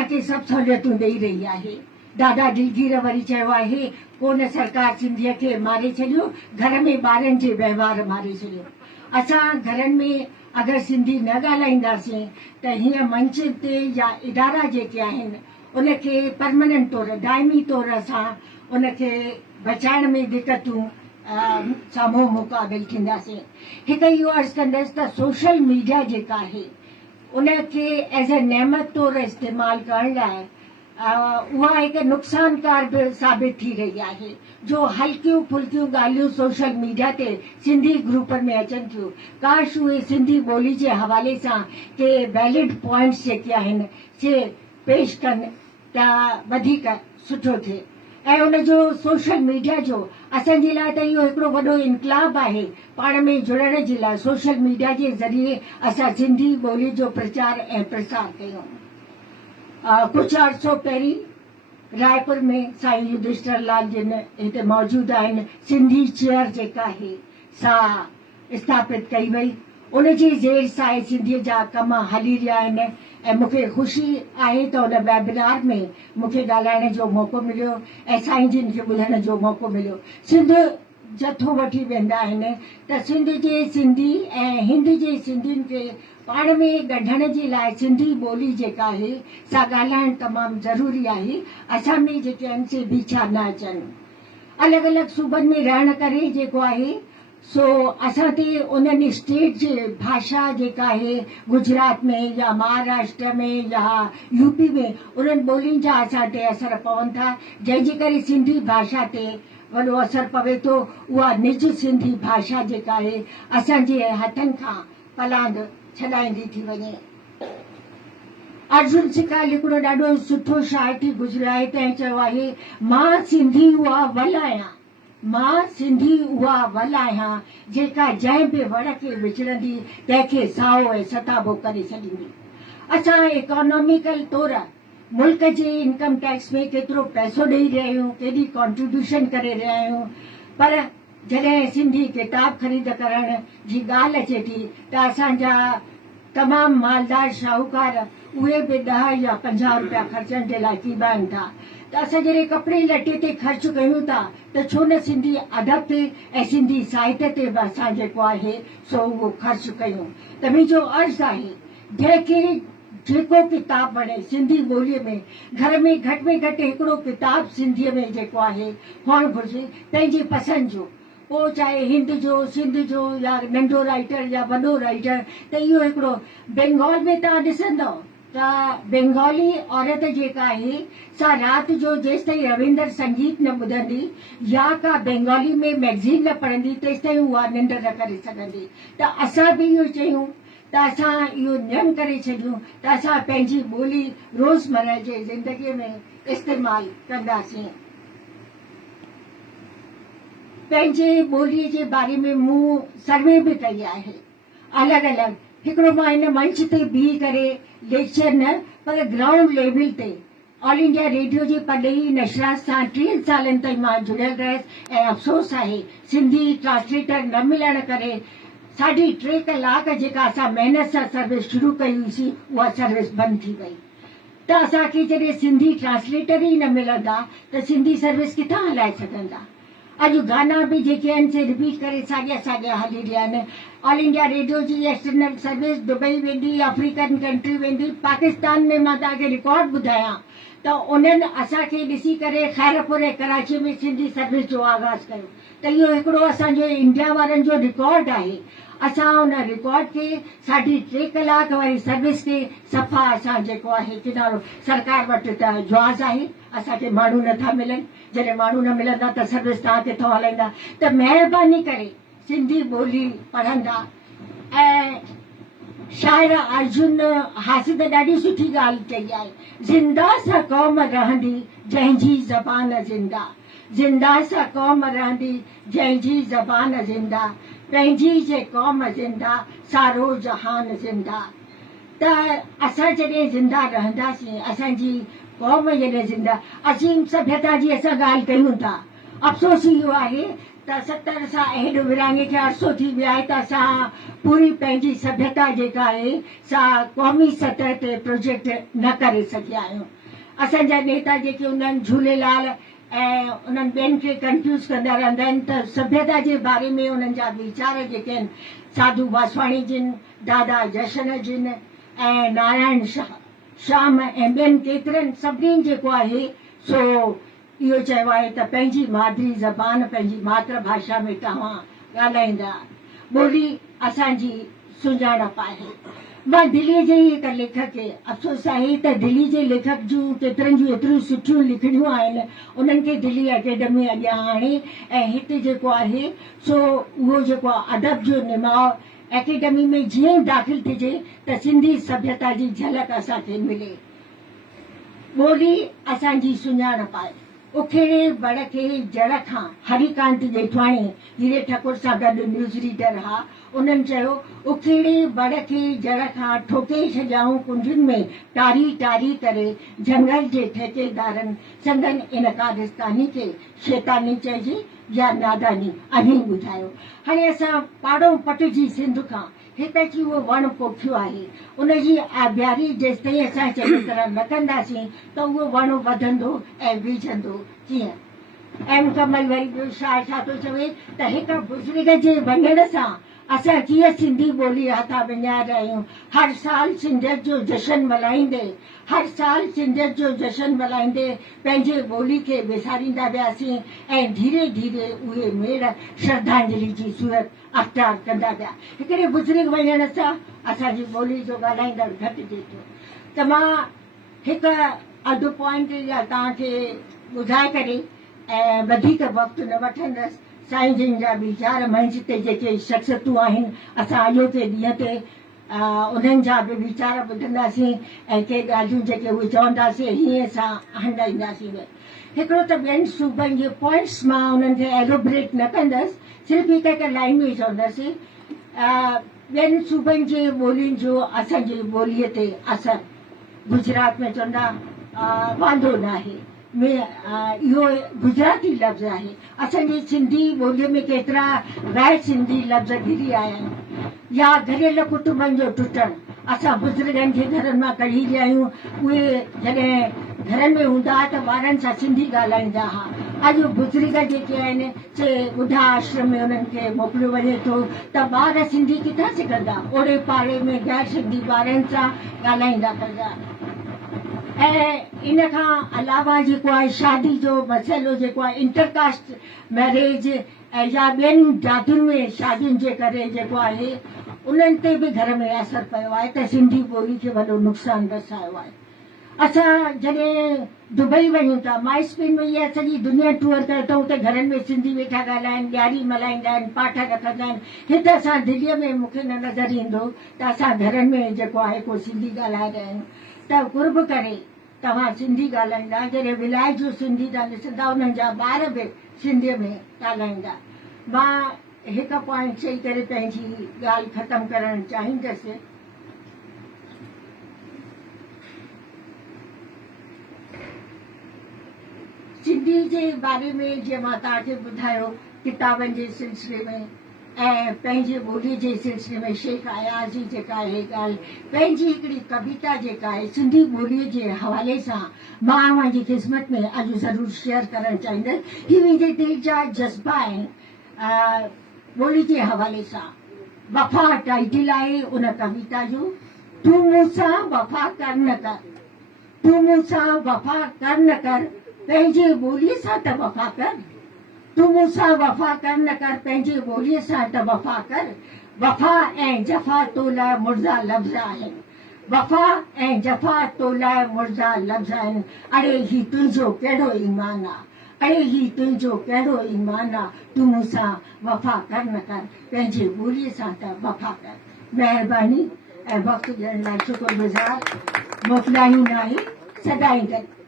असांखे सभु सहूलियतूं ॾेई रही आहे। दादा दिलगीर वरी चयो आहे कोन सरकार सिंधीअ खे मारे छॾियो, घर में ॿारनि जे वहिंवार मारे छॾियो। असां घरनि में अगरि सिंधी न ॻाल्हाईंदासीं त हीअं मंच ते या इदारा जेके आहिनि उनखे परमानेंट तौर दाइमी तौर सां उनखे बचाइण में दिक़तूं साम्हूं मुक़ाबिल थींदासीं। हिकु इहो अर्ज़ु कंदसि त सोशल मीडिया जेका आहे उनखे एज़ ए नेमत तौर इस्तेमालु करण लाइ उहा हिकु नुक़सानकार बि साबित थी रही आहे। जो हल्कियूं फुल्कियूं ॻाल्हियूं सोशल मीडिया ते सिंधी ग्रुपनि में अचनि थियूं, काश उहे सिंधी ॿोली जे हवाले सां के वैलिड पॉइंट्स जेके आहिनि से पेश कनि त वधीक सुठो थिए। ऐं उनजो सोशल मीडिया जो असांजे लाइ त इहो हिकिड़ो वॾो इनकलाब आहे। पाण में जुड़ण जे लाइ सोशल मीडिया जे ज़रिए असां सिंधी ॿोली जो प्रचार ऐं प्रसार कयूं। कुझु अर्सो पहिरीं रायपुर में साईं युधिष्ठिर लाल जिन हिते मौजूदु आहिनि, सिंधी चेयर जेका आहे सा स्थापित कई वई। उनजे ज़ेर सां सिंधीअ जा कम हली रहिया आहिनि ऐं मूंखे ख़ुशी आहे त उन वेबिनार में मूंखे ॻाल्हाइण जो मौक़ो मिलियो ऐं साईं जिन खे ॿुधण जो मौक़ो मिलियो। सिंध जथो वठी वेंदा आहिनि त सिंध जे सिंधी ऐं हिंद जे सिंधियुनि खे पाण में ॻंढण जे लाइ सिंधी ॿोली जेका आहे सा ॻाल्हाइण तमामु ज़रूरी आहे। असां में जेके आहिनि से बीछा न अचनि। अलॻि अलॻि सूबनि में रहण करे जेको आहे सो असां ते उन्हनि स्टेट जे भाषा जेका आहे गुजरात में या महाराष्ट्र में या यूपी में उन्हनि ॿोलियुनि जा असां ते असर पवनि था, जंहिंजे करे सिंधी भाषा ते वॾो असर पवे थो। उहा निज सिंधी भाषा जेका आहे असांजे हथनि खां पलांद छॾाईंदी थी वञे। अर्जुन सिकाल हिकिड़ो ॾाढो सुठो शाइर थी गुज़रियो आहे, तंहिं चयो आहे मां सिंधी उहा वल आहियां, मां सिंधी उहा वल आहियां जेका जंहिं बि वण खे विछड़ंदी तंहिंखे साओ ऐं सताबो करे छॾींदी। असां इकोनॉमिकल तौर मुल्क जे इनकम टैक्स में केतिरो पैसो ॾेई रहिया आहियूं, केॾी कॉन्ट्रीब्यूशन करे रहिया आहियूं, पर जॾहिं सिंधी किताब ख़रीद करण जी ॻाल्हि अचे थी त असांजा तमामु मालदार शाहूकार उहे बि 10 या 50 रुपया ख़र्चण जे लाइ कीबाइनि था। त असां जॾहिं कपिड़े लटे ते ख़र्च कयूं था त छो न सिंधी अदब ते ऐं सिंधी साहित्य ते बि असां जेको आहे सो उहो ख़र्च कयूं। त मुंहिंजो अर्ज़ु आहे जंहिंखे जेको किताब वणे सिंधी ॿोलीअ में घर में घटि हिकिड़ो किताब सिंधीअ में जेको आहे हुअणु घुरिजे पंहिंजी पसंदि जो, पोइ चाहे हिंद जो सिंध जो या नंढो राइटर या वॾो राइटर। त इहो हिकिड़ो बंगाल में तव्हां ॾिसंदव त बंगाली औरत जेका आहे सा राति जो जेसि ताईं रविंद्र संगीत न ॿुधंदी या का बंगाली में मैगज़ीन न पढ़ंदी तेसि ताईं उहा निंड न करे सघंदी। त असां बि इहो चयूं त असां इहो नियम करे छॾियूं त असां पंहिंजी ॿोली रोज़मर्रा जे ज़िंदगीअ में इस्तेमालु कंदासीं। पंहिंजे ॿोलीअ जे बारे में मूं सर्वे बि कई आहे अलॻि अलॻि। हिकिड़ो मां हिन मंच ते बीही करे लेक्चर न पर ग्राउंड लेवल ते ऑल इंडिया रेडियो जे पढ़ई नशरात सां 3 सालनि ताईं मां जुड़ियल रहियसि ऐं अफ़सोस आहे सिंधी ट्रांसलेटर न मिलण करे 3.5 कलाक जेका असां महिनत सां सर्विस शुरू कई हुईसीं उहा सर्विस बंदि थी वई। त असांखे जॾहिं सिंधी ट्रांसलेटर ई न मिलंदा त सिंधी सर्विस किथां हलाए सघंदा। अॼु गाना बि जेके आहिनि से रिपीट करे साॻिया हली रहिया आहिनि। ऑल इंडिया रेडियो जी एक्सटर्नल सर्विस दुबई वेंदी, अफ्रीकन कंट्री वेंदी, पाकिस्तान में मां तव्हांखे रिकॉर्ड ॿुधायां त उन्हनि असांखे ॾिसी करे खैरपुर ऐं कराची में सिंधी सर्विस जो आगाज़ कयो। त इहो हिकिड़ो असांजो इंडिया वारनि जो रिकॉर्ड आहे। असां उन रिकॉर्ड खे 3.5 कलाक वारी सर्विस खे सफ़ा असां जेको आहे किनारो सरकार वटि त जवाज़ आहे, असांखे माण्हू नथा मिलनि। जॾहिं माण्हू न मिलंदा त सर्विस तव्हां किथां हलाईंदा। त महिरबानी करे सिंधी ॿोली पढ़ंदा। ऐं शाइर अर्जुन हासिद ॾाढी सुठी ॻाल्हि चई आहे, ज़िंदा सा क़ौम रहंदी जंहिंजी ज़बान ज़िंदा, ज़िंदा सा क़ौम रहंदी जंहिंजी ज़बान ज़िंदा, पंहिंजी जे क़ौम ज़िंदा सारो जहान ज़िंदा। त असां जॾहिं ज़िंदा रहंदासीं, असांजी क़ौम जॾहिं ज़िंदा, असीम सभ्यता जी असां ॻाल्हि कयूं था, अफ़सोस इहो आहे त 70 सां हेॾो विरहाङे खे अरसो थी वियो आहे त असां पूरी पंहिंजी सभ्यता जेका आहे सा क़ौमी सतह ते प्रोजेक्ट न करे सघिया आहियूं। असांजा नेता जेके हूंदा आहिनि झूलेलाल ऐं उन्हनि ॿियनि खे कंफ्यूज़ कंदा रहंदा आहिनि त सभ्यता जे बारे में उन्हनि जा वीचार जेके आहिनि साधू वासवाणी जिन, दादा जशन जिन ऐं नारायण श्याम ऐं ॿियनि केतिरनि सभिनीनि जेको आहे सो इहो चयो आहे त पंहिंजी मादरी ज़बान पंहिंजी मातृभाषा में तव्हां ॻाल्हाईंदा। ॿोली असांजी सुञाणप आहे। मां दिल्लीअ जे हिक लेखक खे अफ़सोस आहे त दिल्ली जे लेखक जूं केतिरनि जूं एतिरियूं सुठियूं लिखणियूं आहिनि, उन्हनि खे दिल्ली अकेडमी अॻियां आणे ऐं हिते जेको आहे सो उहो जेको आहे अदब जो निमाव एकेडमी में जीअं ई दाख़िल थिजे त सिंधी सभ्यता जी झलक असांखे मिले। ॿोली असांजी सुञाणप आहे। उखेड़े बड़ खे जड़ खां हरिकांत जेठवाणी हीरे ठाकुर सां गॾु न्यूज़ रीडर हा, उन्हनि चयो उखेड़े बड़ खे जड़ खां ठोके छॾियाऊं कुंजुनि में टारी टारी करे झंगल जे ठेकेदारनि संदन इन कारस्तानी खे शैतानी चइजे या नादानी अहीं ॿुधायो। हाणे असां पाड़ो पटिजी सिंध खां हिते की उहो वण पोखियो आहे, उनजी आबियारी जेसिताईं असां चङी तरह न कंदासीं त उहो वण वधंदो ऐं बीजंदो कीअं। ऐं मुकमल वरी ॿियो छा थो चवे त हिक बुज़ुर्ग जे वञण सां असां कीअं सिंधी ॿोली हथा विञाए आहियूं। हर साल सिंधियत जो जशन मल्हाईंदे हर साल सिंधियत जो जशन मल्हाईंदे पंहिंजे ॿोली खे विसारींदा वियासीं ऐं धीरे धीरे उहे मेड़ श्रद्धांजलि जी सूरत अख़्तियार कंदा विया। हिकिड़े बुज़ुर्ग वञण सां असांजी ॿोली जो ॻाल्हाईंदड़ घटिजे थो। त मां हिकु अधु पॉइंट या तव्हांखे ॿुधाए करे ऐं वधीक वक़्तु न वठंदसि। साईं जिन जा वीचार मंच ते जेके शख़्सियतूं आहिनि असां अॼोके ॾींहं ते उन्हनि जा बि वीचार ॿुधंदासीं ऐं के ॻाल्हियूं जेके उहे चवंदासीं हीअं असां हंडाईंदासीं। हिकिड़ो त ॿियनि सूबनि जे पॉइंट्स मां उन्हनि खे एलोबरेट न कंदसि, सिर्फ़ु हिकु हिकु लाइन में चवंदासीं। ॿियनि सूबनि जे ॿोलियुनि जो असांजी ॿोलीअ ते असरु गुजरात में चवंदा वांदो न आहे, इहो गुजराती लफ़्ज़ आहे। असांजी सिंधी ॿोलीअ में केतिरा गैर सिंधी लफ़्ज़ घिरी आया आहिनि। या घरेलू कुटुंबनि जो टुटणु, असां बुज़ुर्गनि खे घरनि मां कढी ॾिया आहियूं, उहे जॾहिं घरनि में हूंदा हुआ त ॿारनि सां सिंधी ॻाल्हाईंदा हुआ। अॼु बुज़ुर्ग जेके आहिनि से ॿुढा आश्रम में उन्हनि खे मोकिलियो वञे थो त ॿार सिंधी किथां सिखंदा, ओड़े पाड़े में गैर सिंधी ॿारनि सां ॻाल्हाईंदा कंदा। ऐं इन खां अलावा जेको आहे शादी जो मसइलो जेको आहे इंटरकास्ट मैरिज या ॿियनि जातियुनि में शादियुनि जे करे जेको आहे उन्हनि ते बि घर में असरु पियो आहे त सिंधी ॿोली खे वॾो नुक़सानु रसायो आहे। असां जॾहिं दुबई वञूं था, माइस्पेन में इहा सॼी दुनिया टूर करे त उते घरनि में सिंधी वेठा ॻाल्हाइनि, ॾियारी मल्हाईंदा आहिनि, पाठ रखंदा आहिनि। हिते असां दिल्लीअ में मूंखे न नज़र ईंदो त असां घरनि में जेको आहे को सिंधी ॻाल्हाए रहिया आहियूं। त कुर्ब करे तव्हां सिंधी ॻाल्हाईंदा, जॾहिं विलायत जो सिंधी था ॾिसंदा उन्हनि जा ॿार बि सिंधीअ में ॻाल्हाईंदा। मां हिकु पॉइंट चई करे पंहिंजी ॻाल्हि ख़तमु करणु चाहींदसि। सिंधी जे बारे में जीअं मां तव्हांखे ॿुधायो किताबनि जे सिलसिले में ऐं पंहिंजे ॿोलीअ जे सिलसिले में शेख अयाज़ जी जेका आहे ॻाल्हि, पंहिंजी हिकिड़ी कविता जेका आहे सिंधी ॿोलीअ जे हवाले सां मां मुंहिंजी क़िस्मत में अॼु ज़रूरु शेयर करणु चाहींदसि। ही मुंहिंजे दिलि जा जज़्बा आहिनि। ॿोली जे हवाले सां वफ़ा टाइटल आहे उन कविता जो। तूं मूंसां वफ़ा कर न कर, तूं मूंसां वफ़ा कर न कर, पंहिंजे ॿोलीअ सां त वफ़ा कर। तूं मूंसां वफ़ा कर न कर, पंहिंजे ॿोलीअ सां त वफ़ा कर। वफ़ा ऐं जफ़ा तो लाइ मुर्ज़ा लफ़्ज़ आहिनि, वफ़ा ऐं जफ़ा तो लाइ मुर्ज़ा लफ़्ज़ आहिनि। अड़े ही तुंहिंजो कहिड़ो ईमान आहे, अड़े ही तुंहिंजो कहिड़ो ईमान आहे। तूं मूंसां वफ़ा कर न कर, पंहिंजे ॿोलीअ सां त वफ़ा कर। महिरबानी ऐं वक़्तु ॾियण लाइ शुक्रगुज़ार। मोकिलायूं न आहे, सदाईं गॾु।